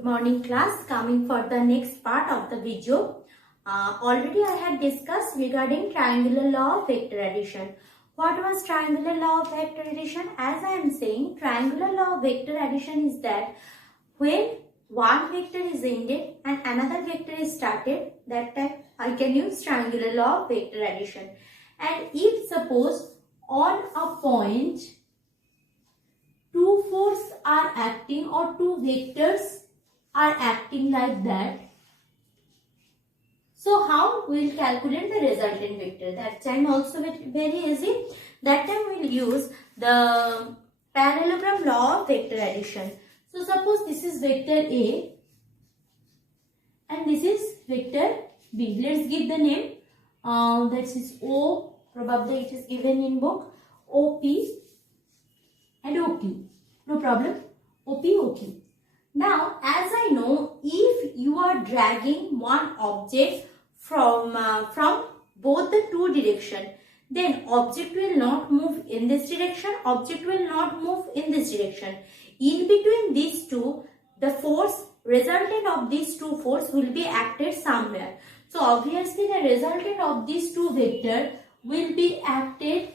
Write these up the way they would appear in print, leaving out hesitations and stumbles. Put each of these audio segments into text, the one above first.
good morning class. Coming for the next part of the video. Already I had discussed regarding triangular law of vector addition. What was triangular law of vector addition? As I am saying, triangular law of vector addition is that when one vector is ended and another vector is started, that time I can use triangular law of vector addition. And if suppose on a point two forces are acting or two vectors are acting like that, so how we will calculate the resultant vector? That time also very easy. That time we will use the parallelogram law of vector addition. So suppose this is vector A and this is vector B. Let's give the name. That is O. Probably it is given in book. OP and OQ. No problem. OP, OQ. Now, as I know, if you are dragging one object from both the two direction, then object will not move in this direction, object will not move in this direction. In between these two, the force resultant of these two force will be acted somewhere. So obviously the resultant of these two vector will be acted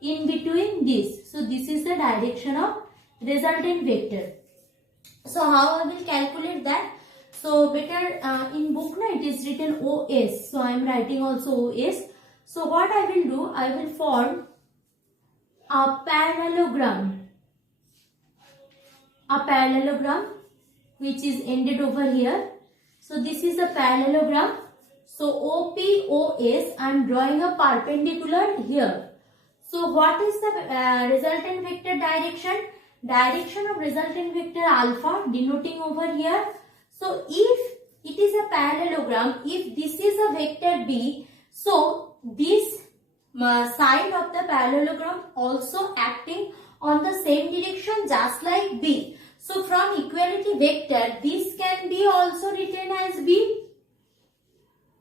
in between this. So this is the direction of resultant vector. So how I will calculate that? So better in book it is written OS. So I am writing also OS. So what I will do, I will form a parallelogram. A parallelogram which is ended over here. So this is the parallelogram. So OP, OS, I am drawing a perpendicular here. So what is the resultant vector direction? Direction of resultant vector alpha denoting over here. So if it is a parallelogram, if this is a vector B, so this side of the parallelogram also acting on the same direction just like B. So from equality vector, this can be also written as B.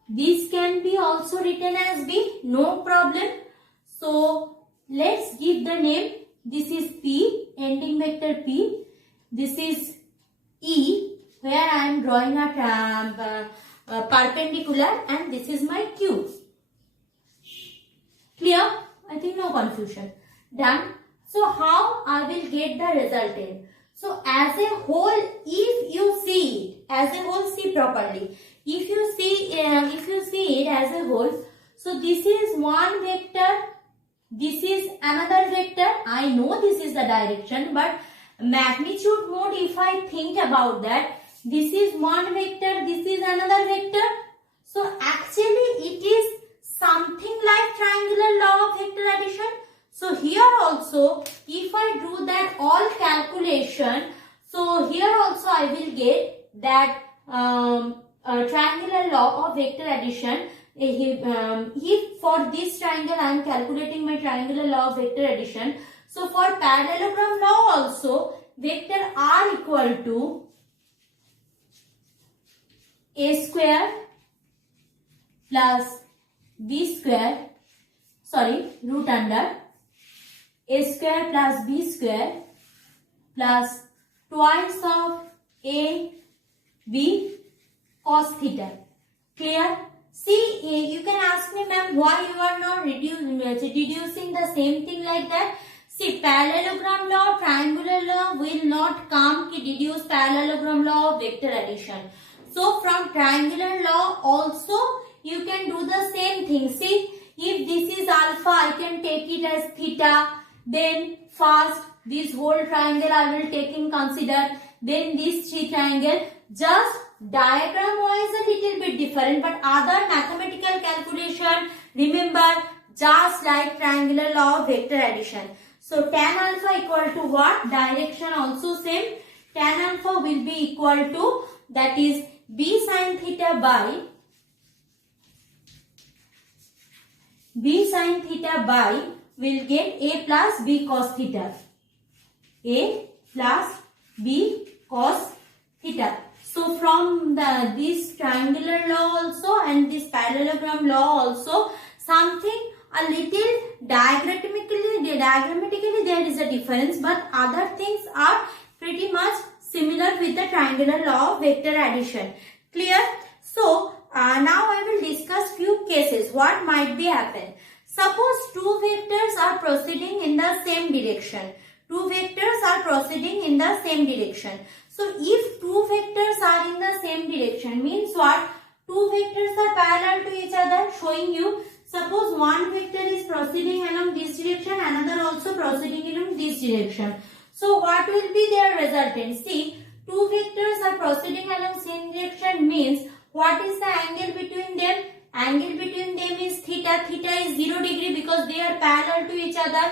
This can be also written as B. No problem. So let's give the name. This is P, ending vector P. This is E, where I am drawing a perpendicular, and this is my Q. Clear? I think no confusion. Done. So how I will get the resultant? So as a whole, if you see it as a whole, see properly. If you see it as a whole, so this is one vector. This is another vector. I know this is the direction, but magnitude mode, if I think about that, this is one vector, this is another vector. So actually it is something like triangular law of vector addition. So here also, if I do that all calculation, so here also I will get that triangular law of vector addition. If for this triangle I am calculating my triangular law of vector addition, so for parallelogram law also, vector R equal to A square plus B square, root under A square plus B square plus twice of A B cos theta. Clear? See, you can ask me, ma'am, why you are not deducing the same thing like that? See, parallelogram law, triangular law will not come to deduce parallelogram law of vector addition. So, from triangular law also, you can do the same thing. See, if this is alpha, I can take it as theta. Then, first, this whole triangle I will take in consider. Then, this three triangle. Just diagram wise a little bit different, but other mathematical calculation, remember, just like triangular law of vector addition. So tan alpha equal to what? Direction also same. Tan alpha will be equal to, that is B sin theta by will get A plus B cos theta. A plus B cos theta. So from this triangular law also and this parallelogram law also, something a little diagrammatically there is a difference, but other things are pretty much similar with the triangular law of vector addition. Clear? So now I will discuss few cases. What might be happen? Suppose two vectors are proceeding in the same direction. Two vectors are proceeding in the same direction. So if two vectors are in the same direction means what? Two vectors are parallel to each other, showing you. Suppose one vector is proceeding along this direction, another also proceeding along this direction. So what will be their resultant? See, two vectors are proceeding along same direction means what is the angle between them? Angle between them is theta. Theta is 0 degree because they are parallel to each other.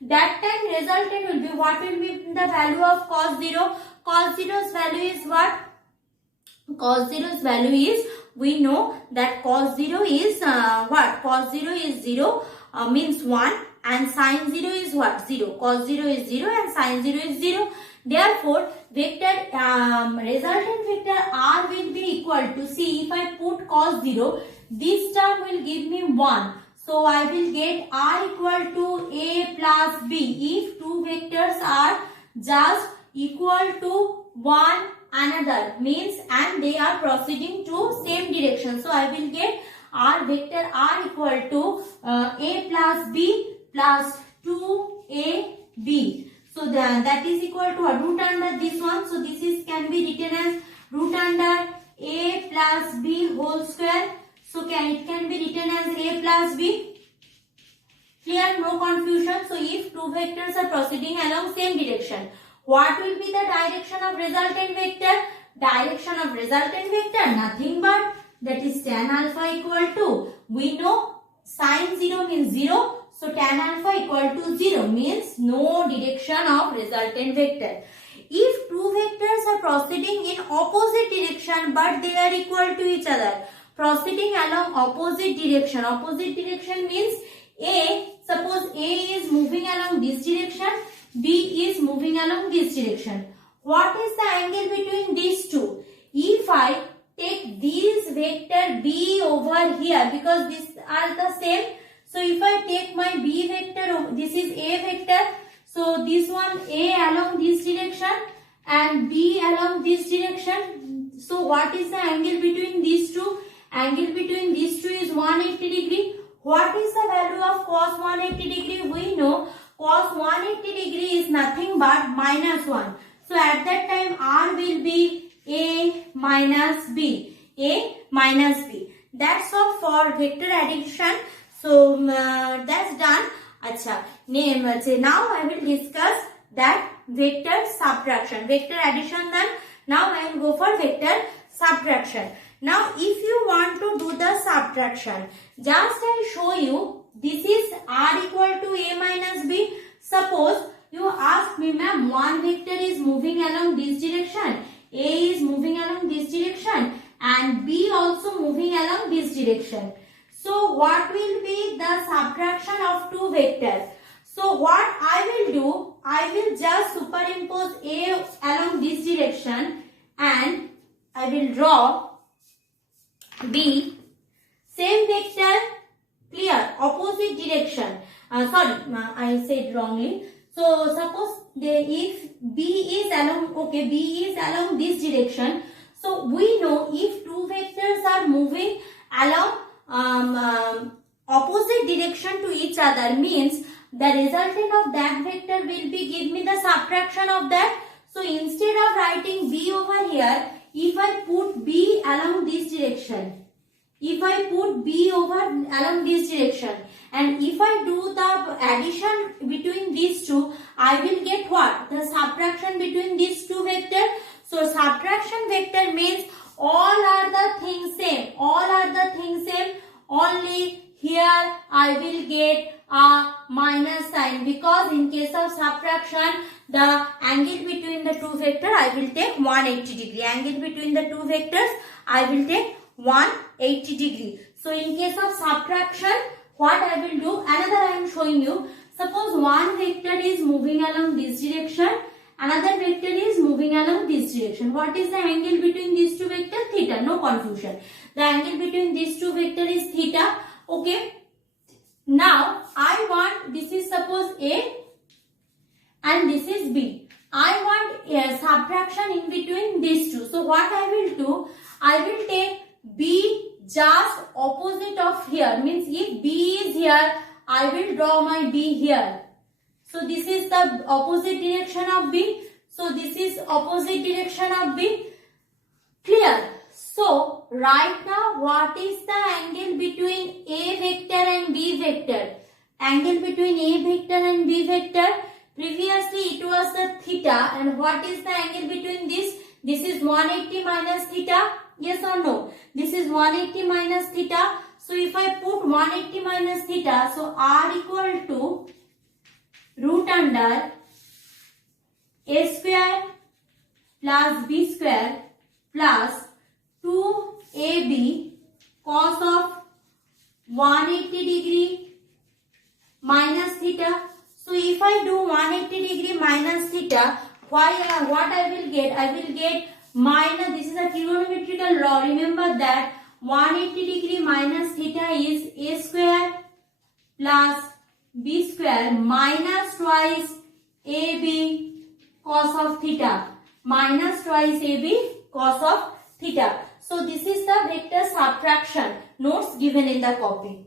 That time resultant will be, what will be the value of cos 0? Cos 0's value is what? Cos 0's value is, we know that cos 0 is what? Cos 0 is 0 means 1 and sin 0 is what? 0. Cos 0 is 0 and sin 0 is 0. Therefore, vector resultant vector R will be equal to, see, if I put cos 0, this term will give me 1. So I will get R equal to A plus B if two vectors are just equal to one another, means, and they are proceeding to same direction. So I will get R vector R equal to A plus B plus 2AB. So that is equal to a root under this one. So this is can be written as root under A plus B whole square. So it can be written as A plus B. Clear? No confusion. So if two vectors are proceeding along same direction, what will be the direction of resultant vector? Direction of resultant vector, nothing but that is tan alpha equal to, we know sin 0 means 0. So tan alpha equal to 0 means no direction of resultant vector. If two vectors are proceeding in opposite direction but they are equal to each other, proceeding along opposite direction. Opposite direction means A, suppose A is moving along this direction, B is moving along this direction. What is the angle between these two? If I take this vector B over here, because these are the same, so if I take my B vector, this is A vector, so this one A along this direction and B along this direction. So what is the angle between these two? Angle between these two is 180 degree. What is the value of cos 180 degree? We know cos 180 degree is nothing but minus 1. So at that time R will be A minus B. A minus B. That's all for vector addition. So that's done. Acha. Now I will discuss that vector subtraction. Vector addition done. Now I will go for vector subtraction. Now if you want to do the subtraction, just I show you, this is R equal to A minus B. Suppose you ask me, ma'am, one vector is moving along this direction, A is moving along this direction and B also moving along this direction. So what will be the subtraction of two vectors? So what I will do, I will just superimpose A along this direction and I will draw B, same vector, clear, opposite direction. I said wrongly. So suppose if B is along, okay, B is along this direction. So we know if two vectors are moving along opposite direction to each other, means the resultant of that vector will be give me the subtraction of that. So instead of writing B over here, if I put B along this direction, if I put B over along this direction and if I do the addition between these two, I will get what? The subtraction between these two vectors. So subtraction vector means all are the things same. All are the things same. Only here I will get a minus sign, because in case of subtraction, the angle between the two vectors I will take 180 degree. Angle between the two vectors I will take 180 degree. So in case of subtraction, what I will do, another I am showing you. Suppose one vector is moving along this direction, another vector is moving along this direction. What is the angle between these two vectors? Theta. No confusion. The angle between these two vectors is theta. Okay. Now I want, this is suppose A and this is B. I want a subtraction in between these two. So what I will do, I will take B just opposite of here. Means if B is here, I will draw my B here. So this is the opposite direction of B. So this is opposite direction of B. Clear? So right now what is the angle between A vector and B vector? Angle between A vector and B vector. Previously it was the theta, and what is the angle between this? This is 180 minus theta. Yes or no? This is 180 minus theta. So if I put 180 minus theta, so R equal to root under A square plus B square plus 2AB cos of 180 degree minus theta. So if I do 180 degree minus theta, what I will get? I will get minus, this is a trigonometrical law. Remember that 180 degree minus theta is A square plus B square minus twice AB cos of theta. Minus twice AB cos of theta. So this is the vector subtraction. Notes given in the copy.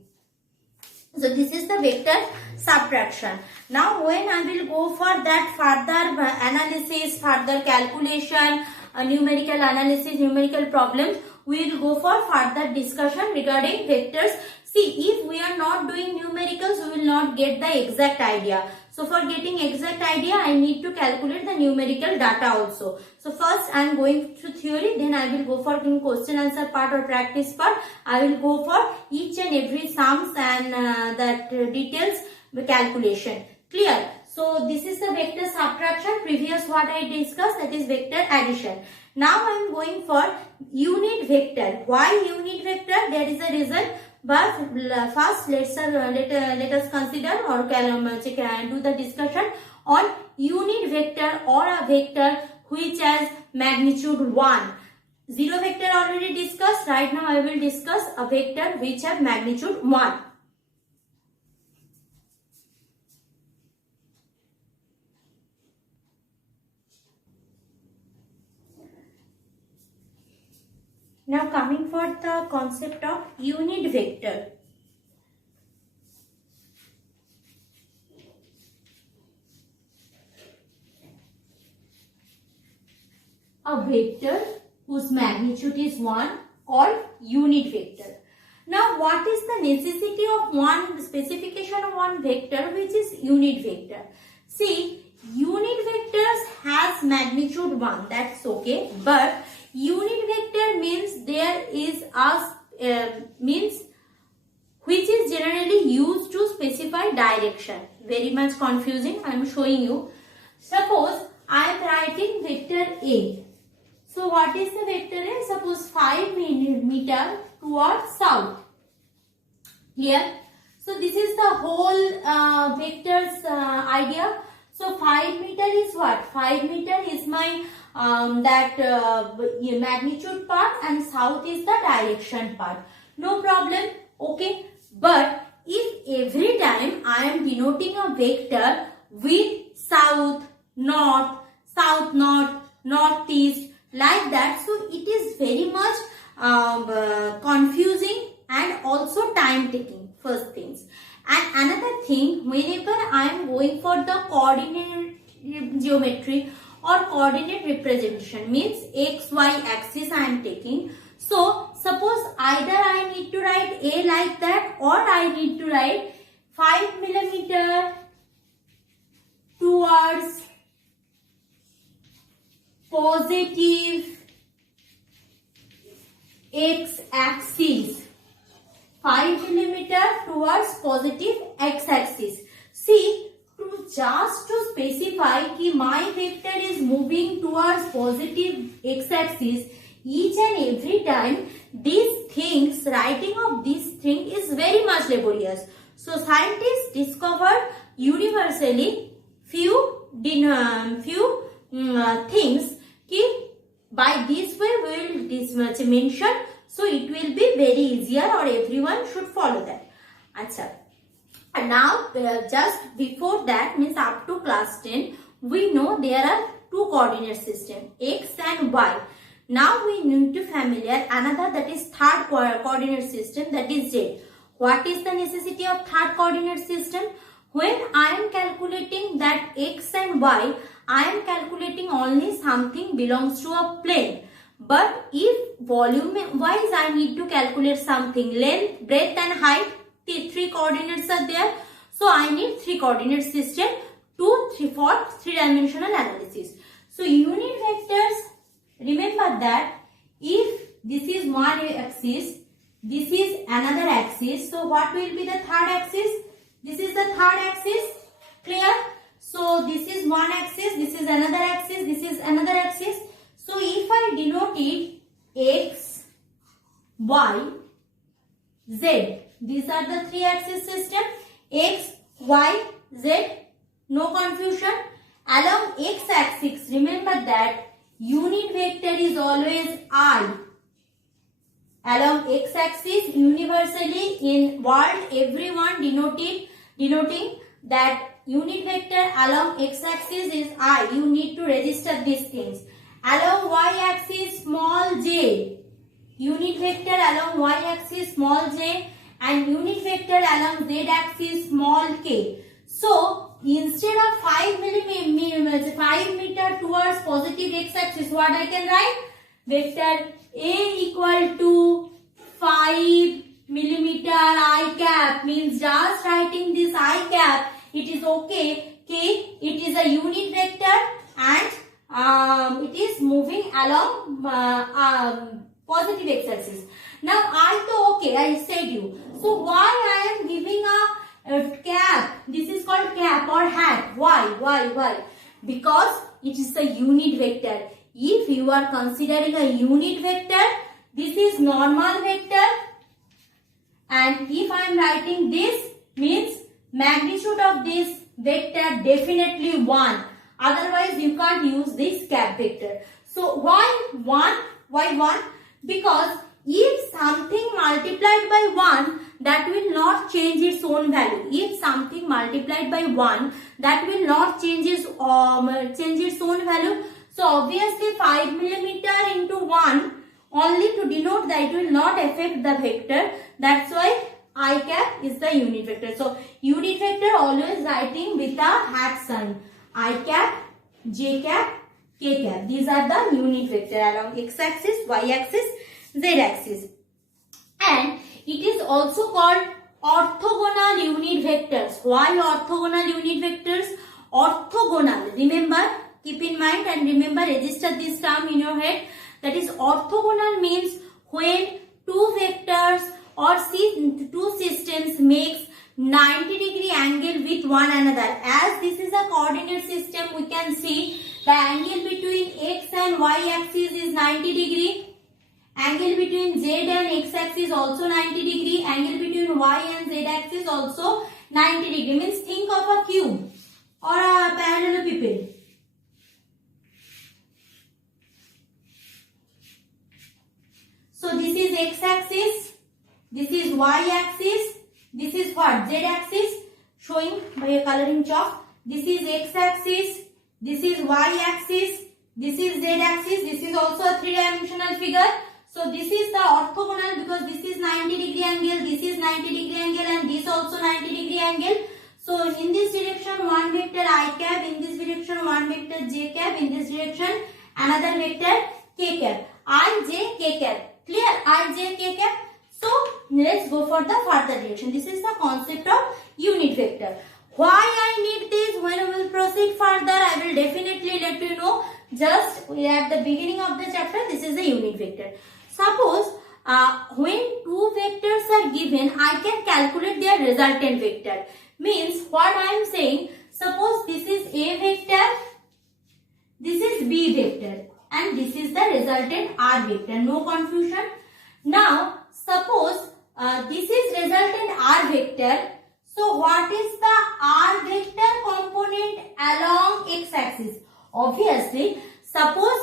So this is the vector subtraction. Now when I will go for that further analysis, further calculation, numerical analysis, numerical problems, we will go for further discussion regarding vectors. See, if we are not doing numericals, we will not get the exact idea. So for getting exact idea, I need to calculate the numerical data also. So first I am going to theory, then I will go for question answer part or practice part. I will go for each and every sums and that details calculation. Clear? So this is the vector subtraction. Previous what I discussed, that is vector addition. Now I am going for unit vector. Why unit vector? There is a reason. But first let us consider or do the discussion on unit vector or a vector which has magnitude 1. Zero vector already discussed. Right now I will discuss a vector which has magnitude 1. Now coming for the concept of unit vector. A vector whose magnitude is 1 called unit vector. Now what is the necessity of one specification of one vector which is unit vector? See, unit vectors has magnitude 1, that's okay, but unit vector means there is a means which is generally used to specify direction. Very much confusing, I am showing you. Suppose I am writing vector A. So what is the vector A? Suppose 5 meter towards south. Clear? So this is the whole vector's idea. So 5 meter is what? 5 meter is my magnitude part and south is the direction part. No problem. Okay. But if every time I am denoting a vector with south, north, northeast, like that, so it is very much confusing and also time taking, first things. And another thing, whenever I am going for the coordinate geometry or coordinate representation, means x, y axis I am taking. So suppose either I need to write A like that or I need to write 5 millimeter towards positive x axis. 5 millimeter towards positive x axis. See, just to specify कि my vector is moving towards positive x axis, each and every time these things, writing of this thing is very much laborious. So scientists discovered universally few things कि by this way we will mention, so it will be very easier or everyone should follow that. Achha. And now just before that, means up to class 10, we know there are two coordinate system, x and y. Now we need to familiar another, that is third coordinate system, that is z. What is the necessity of third coordinate system? When I am calculating that x and y, I am calculating only something belongs to a plane. But if volume wise I need to calculate something, length, breadth and height, three coordinates are there. So I need three coordinate system for three-dimensional analysis. So unit vectors, remember that if this is one axis, this is another axis. So what will be the third axis? This is the third axis. Clear? So this is one axis, this is another axis, this is another axis. So if I denote it x, y, z, these are the three axis system, x, y, z, no confusion. Along x axis, remember that unit vector is always I. Along x axis, universally in world everyone denoting that unit vector along x axis is I. You need to register these things. Along y axis, small j. Unit vector along y axis, small j, and unit vector along z axis, small k. So instead of 5 meter towards positive x axis, what I can write? Vector A equal to 5 millimeter I cap, means just writing this I cap, it is okay. K, it is a unit vector and it is moving along positive x axis. Now I thought okay, I said you. So why I am giving a cap? This is called cap or hat. Why? Because it is a unit vector. If you are considering a unit vector, this is normal vector, and if I am writing this, means magnitude of this vector definitely 1. Otherwise you can't use this cap vector. So why 1? Why 1? Because if something multiplied by 1, that will not change its own value. If something multiplied by 1, that will not change its own value. So obviously 5 millimeter into 1, only to denote that it will not affect the vector. That's why I cap is the unit vector. So unit vector always writing with a hat sign. I cap, j cap, k cap. These are the unit vector along x axis, y axis, z axis. And it is also called orthogonal unit vectors. Why orthogonal unit vectors? Orthogonal. Remember, keep in mind and remember, register this term in your head. That is orthogonal means when two vectors or two systems makes 90-degree angle with one another. As this is a coordinate system, we can see the angle between x and y axis is 90-degree. Angle between z and x axis also 90-degree. Angle between y and z axis also 90-degree. Means think of a cube or a parallelepiped. So this is x axis, this is y axis, this is what? Z axis, showing by a coloring chalk. This is x axis, this is y axis, this is z axis. This is also a three-dimensional figure. So this is the orthogonal because this is 90-degree angle, this is 90-degree angle, and this also 90-degree angle. So in this direction one vector I cap, in this direction one vector j cap, in this direction another vector k cap. I, j, k cap. Clear? I, j, k cap. So let's go for the further direction. This is the concept of unit vector. Why I need this? When I will proceed further, I will definitely let you know. Just at the beginning of the chapter, this is the unit vector. Suppose when two vectors are given, I can calculate their resultant vector. Means what I am saying, suppose this is A vector, this is B vector, and this is the resultant R vector. No confusion. Now suppose this is resultant R vector. So what is the R vector component along x axis? Obviously, suppose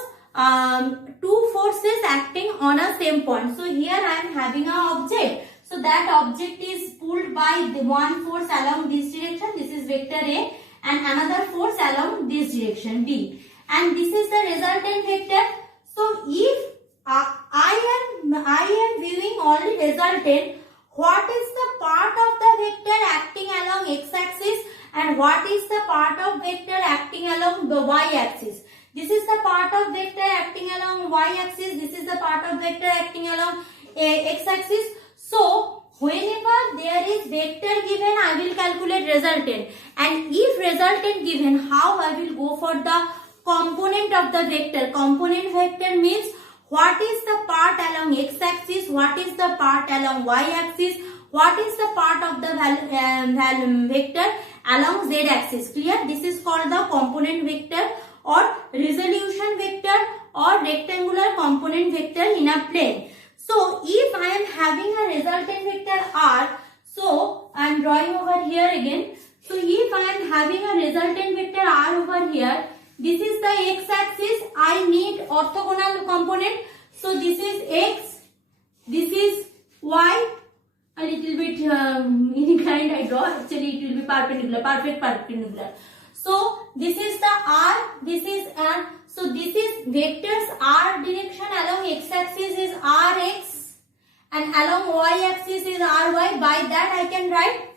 two forces acting on a same point. So here I am having an object. So that object is pulled by the one force along this direction. This is vector A, and another force along this direction B. and this is the resultant vector. So if I am viewing only resultant, what is the part of the vector acting along x-axis and what is the part of vector acting along the y-axis? This is the part of vector acting along y-axis. This is the part of vector acting along x-axis. So whenever there is vector given, I will calculate resultant, and if resultant given, how I will go for the component of the vector. Component vector means what is the part along x-axis, what is the part along y-axis, what is the part of the vector along z-axis. Clear? This is called the component vector or resolution vector or rectangular component vector in a plane. So if I am having a resultant vector r, so I am drawing over here again. So if I am having a resultant vector r over here, this is the x-axis, I need orthogonal component. So this is x, this is y, a little bit inclined I draw, actually it will be perpendicular, perfect perpendicular. So this is the r, this is r. So this is vectors r direction along x-axis is rx and along y-axis is ry. By that I can write.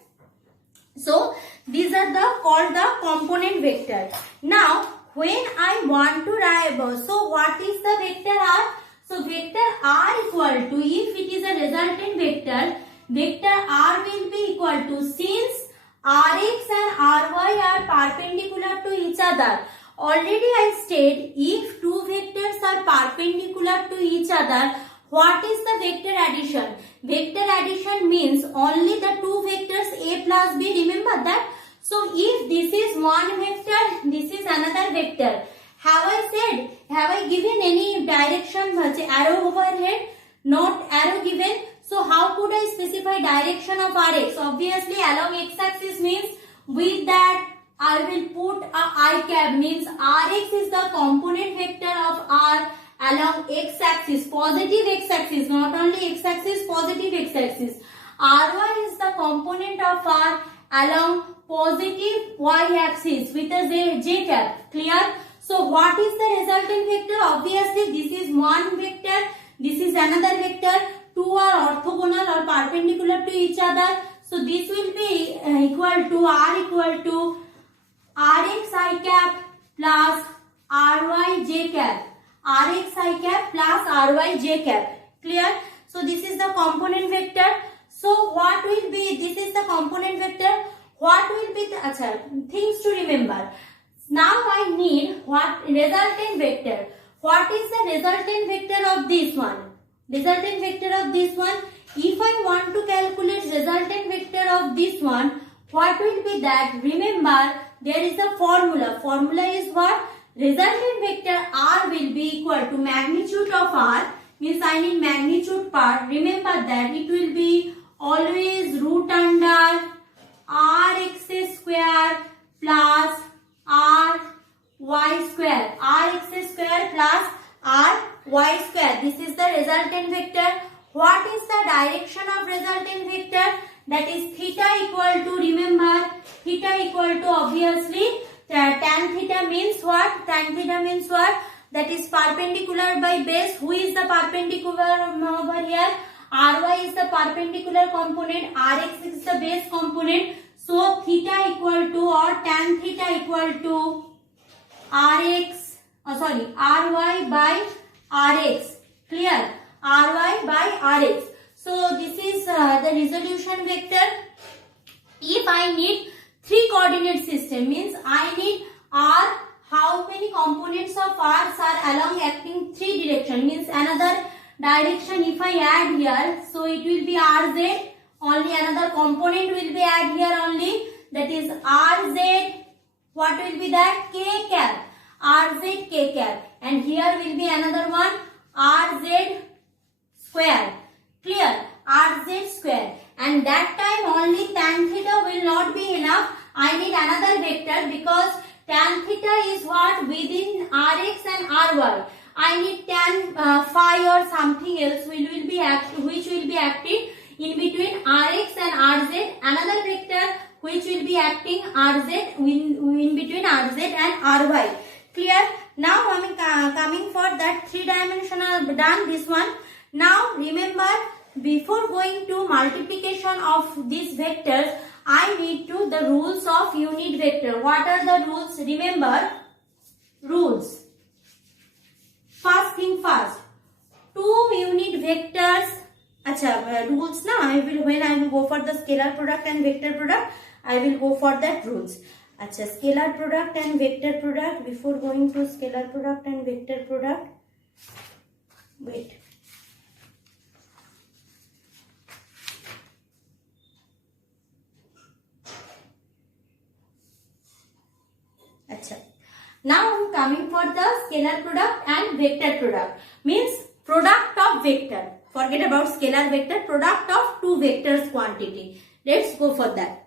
So these are called the component vector. Now when I want to write, so what is the vector r? So vector r equal to, if it is a resultant vector, vector r will be equal to, since rx and ry are perpendicular to each other. Already I said, if two vectors are perpendicular to each other, what is the vector addition? Vector addition means only the two vectors a plus b. Remember that? So if this is one vector, this is another vector. Have I said, have I given any direction, arrow overhead? Not arrow given. So how could I specify direction of Rx? Obviously along x-axis means with that I will put a I cap, means Rx is the component vector of R along x-axis, positive x-axis, not only x-axis, positive x-axis. Ry is the component of R along positive y-axis with a j cap. Clear? So what is the resultant vector? Obviously this is one vector, this is another vector. Two are orthogonal or perpendicular to each other. So this will be equal to r equal to rx I cap plus ry j cap. Rx I cap plus ry j cap. Clear? So this is the component vector. So what will be, this is the component vector. What will be the things to remember? Now I need what resultant vector. What is the resultant vector of this one? Resultant vector of this one. If I want to calculate resultant vector of this one, what will be that? Remember, there is a formula. Formula is what? Resultant vector r will be equal to magnitude of r, means I need magnitude part. Remember that it will be always root under rx square plus ry square. Rx square plus ry square. This is the resultant vector. What is the direction of resultant vector? That is theta equal to, remember, theta equal to obviously tan theta means what? Tan theta means what? That is perpendicular by base. Who is the perpendicular over here? Ry is the perpendicular component, Rx is the base component. So theta equal to, or tan theta equal to Rx, Ry by Rx. Clear? Ry by Rx. So this is the resolution vector. If I need three coordinate system, means I need R, how many components of R are along acting three direction, means another direction if I add here, so it will be Rz, only another component will be add here only, that is Rz, what will be that? K cap, Rz K cap, and here will be another one Rz square. Clear? Rz square, and that time only tan theta will not be enough. I need another vector because tan theta is what? Within Rx and Ry. I need tan phi or something else which will be acting in between Rx and Rz. Another vector which will be acting Rz in between Rz and Ry. Clear? Now I am coming for that 3-dimensional, done this one. Now remember, before going to multiplication of these vectors, I need to the rules of unit vector. What are the rules? Remember, rules. First thing first, 2 unit vectors. Rules na, when I will go for the scalar product and vector product, I will go for that rules. Scalar product and vector product. Before going to scalar product and vector product, wait. Now I am coming for the scalar product and vector product. Means product of vector. Forget about scalar vector. Product of two vectors quantity. Let's go for that.